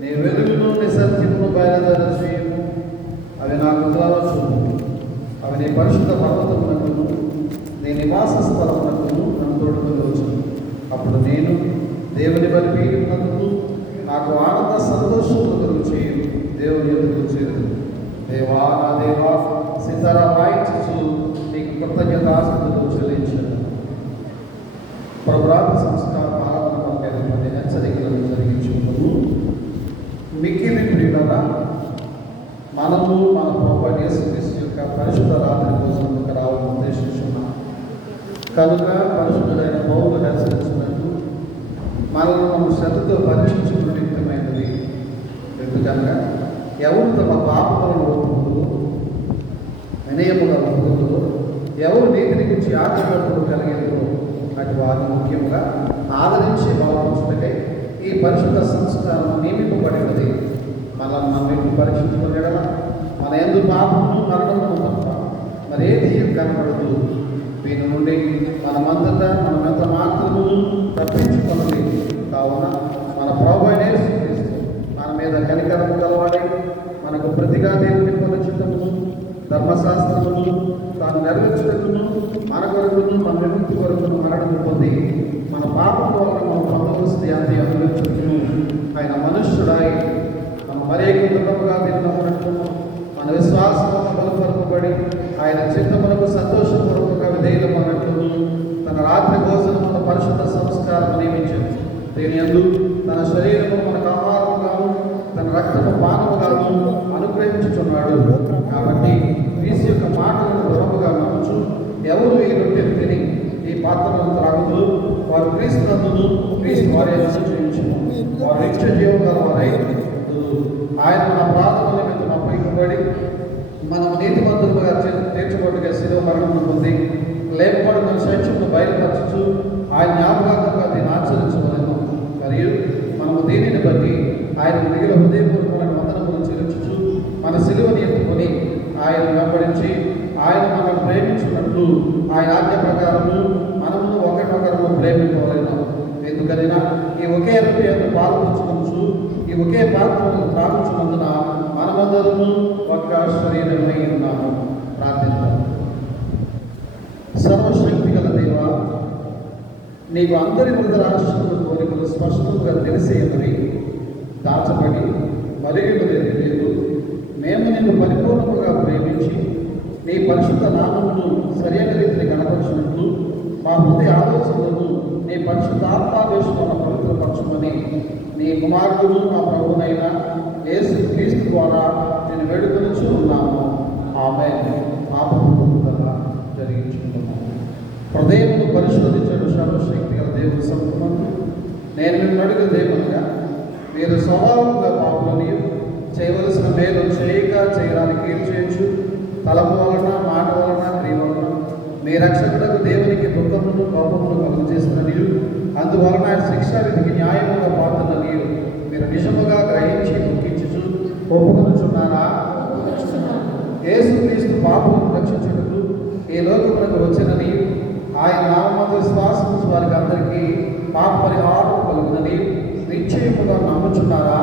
నీ వెలుగును నీ సత్యమును బయలుదేర చేయము అవి నాకు ఉదరవచ్చు అవి నీ పరిశుద్ధ పర్వతమునకును నీ నివాస స్థలమునకును నన్ను తోడుకోవచ్చు అప్పుడు నేను దేవుని బలిపీనందుకు నాకు ఆనంద సంతోషములు కలుగు చేయు దేవుని ఎందుకు చేరు దేవా నా దేవా సీతారా వాయించు నీకు కృతజ్ఞతాస్తులు చెల్లించాను ప్రభురాత్మ సంస్కారం ఆరాధన హెచ్చరికలను జరిగించుకున్నాము మిక్కిలి ప్రియులరా మనము మన ప్రభు యేసుక్రీస్తు యొక్క పరిశుద్ధ రాత్రి కోసం ఒక రావాలని ఉద్దేశించున్నాం కనుక పరిశుద్ధుడైన పౌరులు హెచ్చరించినట్టు మనల్ని మనం శ్రద్ధతో పరీక్షించుకున్న నిమిత్తమైనది ఎందుకనగా ఎవరు తమ పాపములను ఒప్పుకుందో వినయముగా ఒప్పుకుందో ఎవరు నీతిని గురించి ఆకలిపడుతూ కలిగిందో అటు వారిని ముఖ్యంగా ఆదరించి భావించుటకై ఈ పరిశుద్ధ సంస్కారం నియమింపబడినది. మనం మనం ఎట్లు మన ఎందు పాపము మరణము తప్ప మరేది కనపడదు దీని నుండి మనమంతటా మనమెంత మాత్రము తప్పించుకున్నది. కావున మన ప్రభు అయిన మన మీద కనికరము కలవాలి మనకు ప్రతిగా దేవుని పొందుచుటము ధర్మశాస్త్రము తాను నెరవేర్చుటకును మన కొరకును మన విముక్తి కొరకును మరణము పొంది మన పాప వలన మనం పొందవలసిన అంతే అనుభవించుటకును ఆయన మనుష్యుడై మనం మరే కుటుంబముగా తిన్నప్పుడు మన విశ్వాసము బలపరపబడి ఆయన చిత్తమునకు సంతోషపూర్వక విధేయులం అన్నట్లు తన రాత్రి భోజనం మన పరిశుద్ధ సంస్కారం నియమించింది దీని యందు తన శరీరము మనకు ఆహారముగాను తన రక్తము పానముగాను అనుగ్రహించుచున్నాడు. కాబట్టి క్రీస్తు యొక్క మాటలను దృఢముగా నమ్ముచు ఎవరు ఈ రొట్టెను తిని ఈ పాత్రలను త్రాగుతూ వారు క్రీస్తు నందును క్రీస్తు వారి చూపించును వారు నిత్య జీవం గలవారై ఉందురు. ఆయన నా ప్రార్థన నిమిత్తం అప్పగింపబడి మనం నీతిమంతులుగా తీర్- తీర్చబడుగా శిలువ మరణం పొంది లేకపోవడం శిక్షను బయలుపరచు ఆయన జ్ఞాపకార్థంగా దీన్ని ఆచరించవలను. మరియు మనము దీనిని బట్టి ఆయన మిగిలిన హృదయపూర్వకమైన వందనములను చెల్లించుచు మన శిలువని ఎత్తుకొని ఆయన వెంబడించి ఆయన మనల్ని ప్రేమించినట్లు ఆయన ఆజ్ఞ ప్రకారము మనము ఒకరినొకరు ప్రేమించవలను ఎందుకనైనా ఈ ఒకే రొట్టె పాల్పంచుకోవచ్చు ఈ ఒకే పాత్రను త్రాగించున్నందున మనమందరము ఒక్క శరీరమై ఉన్నాము ప్రార్థిద్దాం. సర్వశక్తి గల దేవ నీకు అందరి హృదయ రాష్ట్రముల కోరికలు స్పష్టంగా తెలిసేయమని దాచబడి మరిగినది లేదు మేము నిన్ను పరిపూర్ణముగా ప్రేమించి నీ పరిశుద్ధ నామమును సరైన రీతిని కనపరిచినట్లు మా హృదయ ఆలోచనలను నీ పరిశుద్ధ ఆత్మావేశములను పవిత్రపరచమని నీ కుమారుడు మా ప్రభునైనా యేసు క్రీస్తు ద్వారా నేను వేడుకొనుచు ఉన్నాము ఆమె పాపపూర్వకంగా జరిగించుకున్నాము హృదయమును పరిశోధించడం సర్వశక్తి గల దేవుని సముఖమందు. నేను మిమ్మల్ని అడిగిన దేవునిగా మీరు స్వభావంగా పాపలని చేయవలసిన మేలు చేయక చేయడానికి ఏం చేయొచ్చు? తలపు వలన మాట వలన క్రియ వలన. మీ రక్షకులకు దేవునికి దుఃఖమును కోపమును కలుగు చేసిన నీరు అందువలన ఆయన శిక్షావిధికి న్యాయముగా పాత్రల నీరు మీరు నిజముగా గ్రహించి దుఃఖించుచు ఒప్పుకొనుచున్నారా? యేసుక్రీస్తు పాపలను రక్షించుటకు ఈ లోకములకు వచ్చినని ఆయన నామందు శ్వాస వారికి అందరికీ పాప పరిహారం కలుగునని నిశ్చయముగా నమ్ముచున్నారా?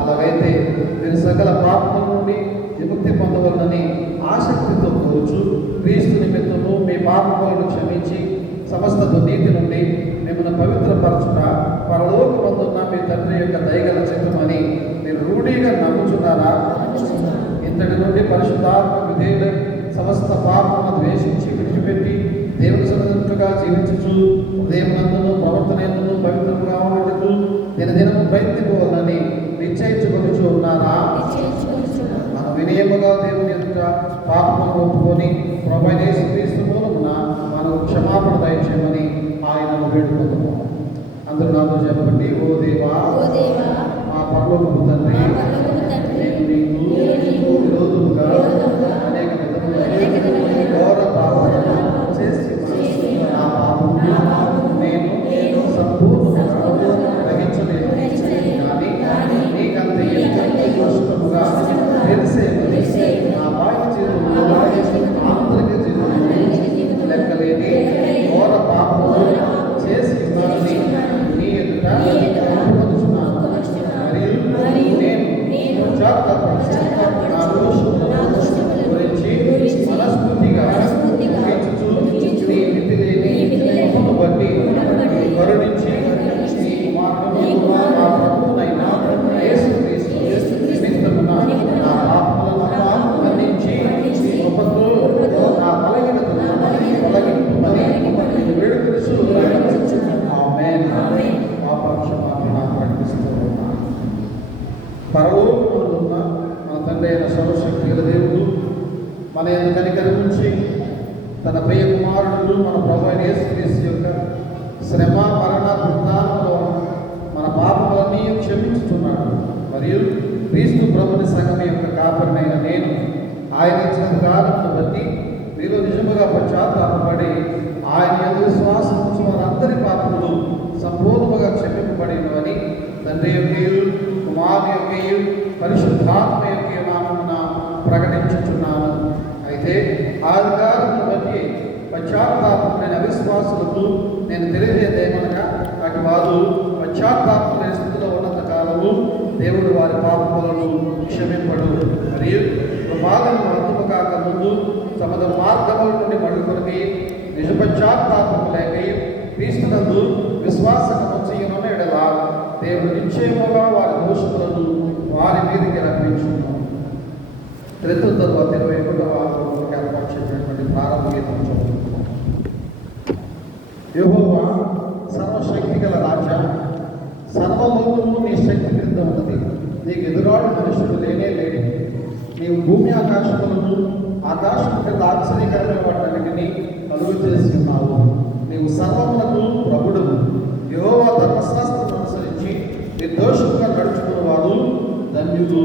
అలాగైతే మీరు సకల పాపం నుండి విముక్తి పొందవలనని ఆసక్తితో కోరుచు క్రీస్తు నిమిత్తము మీ పాపములను క్షమించి సమస్త దుర్నీతి నుండి మిమ్మల్ని పవిత్రపరచుట పరలో తండ్రి యొక్క దయగల చిత్తమని మీరు రూఢీగా నమ్ముచున్నారా ఇంతటి నుండి పరిశుద్ధాత్మ విధేయులు సమస్త పాపమును ద్వేషించి విడిచిపెట్టి దేవుని సన్నిధిగా జీవించుచు ఉదయమందును ప్రవర్తనందును పవిత్రంగా ఉండటకు దినదినము ప్రయత్నిపోవాలని నిశ్చయించుకొనుచు ఉన్నారా మన వినయముగా దేవుని ఎదుట పాపమును ఒప్పుకొని ప్రభు క్రీస్తు మూలమున మనకు క్షమాపణ దయచేయమని ఆయనను వేడుకుందాము అందరూ నాతో చెప్పండి. ఓ దేవా మా పరలోకపు తండ్రి ఆయన కారణను బట్టి మీరు నిజముగా పశ్చాత్తాపడి ఆయన యొక్క విశ్వాసం వారందరి పాపములు సంపూర్ణముగా క్షమింపబడినవని తండ్రి యొక్కయు కుమారు యొక్కయు పరిశుద్ధాత్మ యొక్క నామమున ప్రకటించుచున్నాను. అయితే ఆ అధికారమును బట్టి పశ్చాత్తాపమైన అవిశ్వాసులకు నేను తెలియజేదేమనగా అటు వారు పశ్చాత్తాపమైన స్థితిలో ఉన్నంత కాలము దేవుడు వారి పాపములను క్షమింపడు. మరియు బాధ పాదముల నుండి మడుకొరికి నిజపశ్చాత్తాపము లేక క్రీస్తునందు విశ్వాసము చేయనున్న ఎడల. దేవుడు నిశ్చయముగా వారి దోషములను వారి మీదకి రప్పించున్నాం క్రితం తరువాత ఇరవై ఒకటవ వాక్యంలోకి ఏర్పాటు చేసినటువంటి ప్రారంభ గీతం యహోవా సర్వశక్తి గల రాజా సర్వలోకము నీ శక్తి క్రింద ఉన్నది. నీకు ఎదురాడు మనుషులు లేనే లేని. నీవు భూమి ఆకాశములను ఆకాశం క్రింద ఆశ్చర్యకరమైన వాటన్నిటిని కలుగు చేస్తున్నావు నీవు సర్వములకు ప్రభుడు యెహోవా ధర్మశాస్త్రం అనుసరించి నిర్దోషంగా నడుచుకున్న వారు ధన్యులు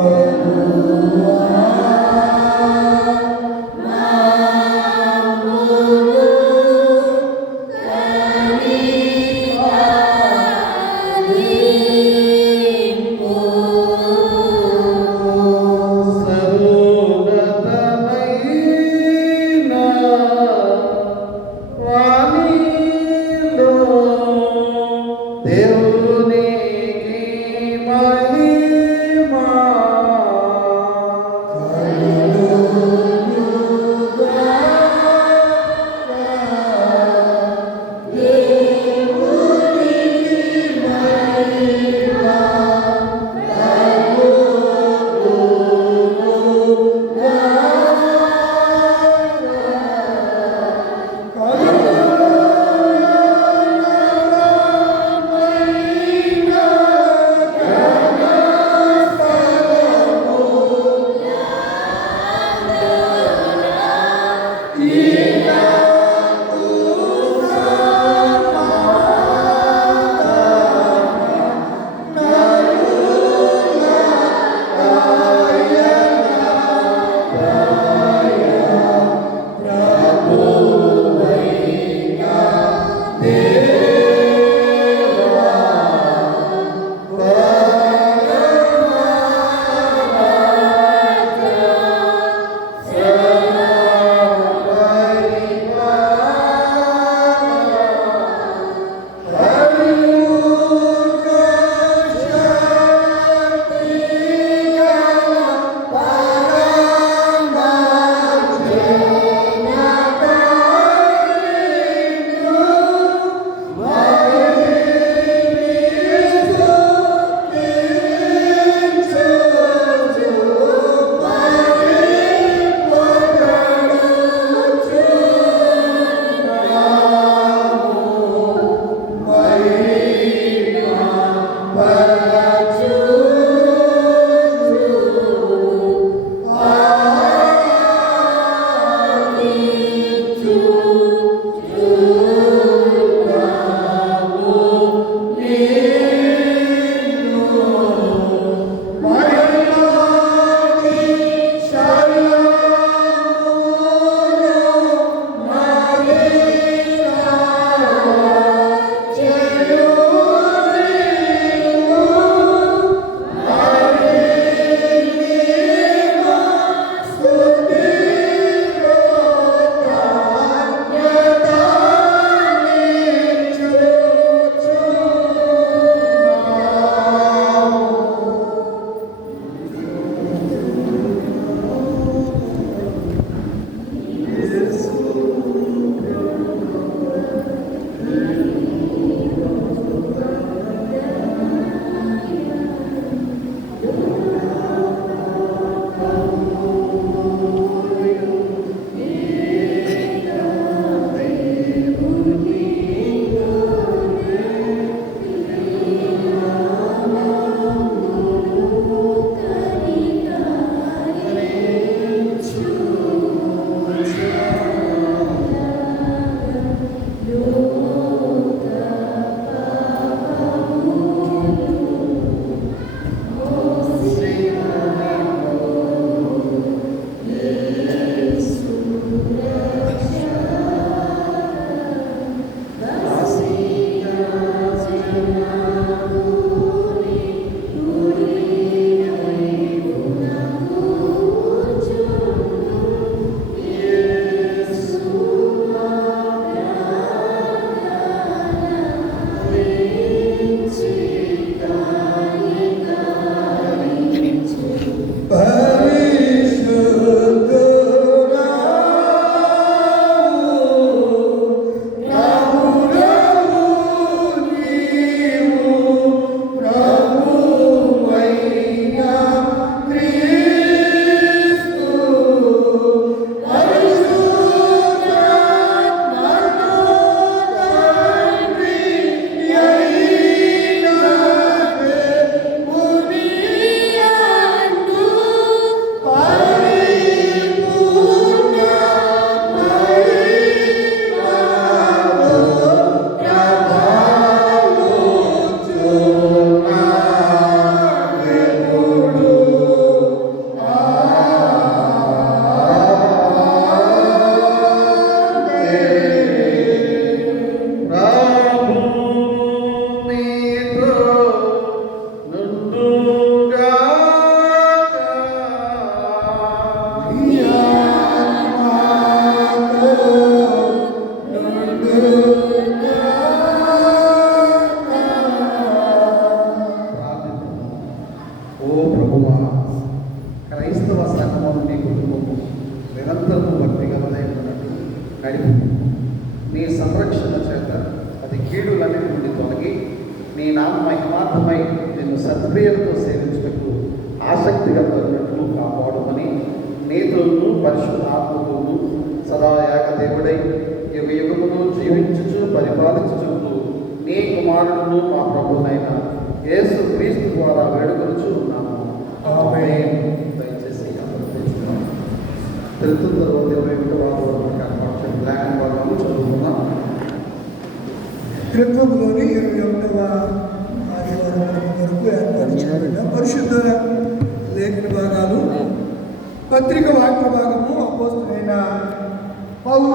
Amém. జీవించుచు పరిపాలించుచు నీ కుమారుడును మా ప్రభునైన యేసు క్రీస్తు ద్వారా వేడుకొనుచు ఉన్నాము. దయచేసి తర్వాత ఇరవై ఒకటవ బ్లాక్ అండ్ వాళ్ళు చదువుకున్నాం త్రిత్వంలోని ఇరవై ఒకటవ ఆదివారం వరకు ఏర్పాటు చేయబడిన పరిశుద్ధ లేఖన భాగాలు. పత్రిక వాక్య భాగము అపోస్తులైన పౌలు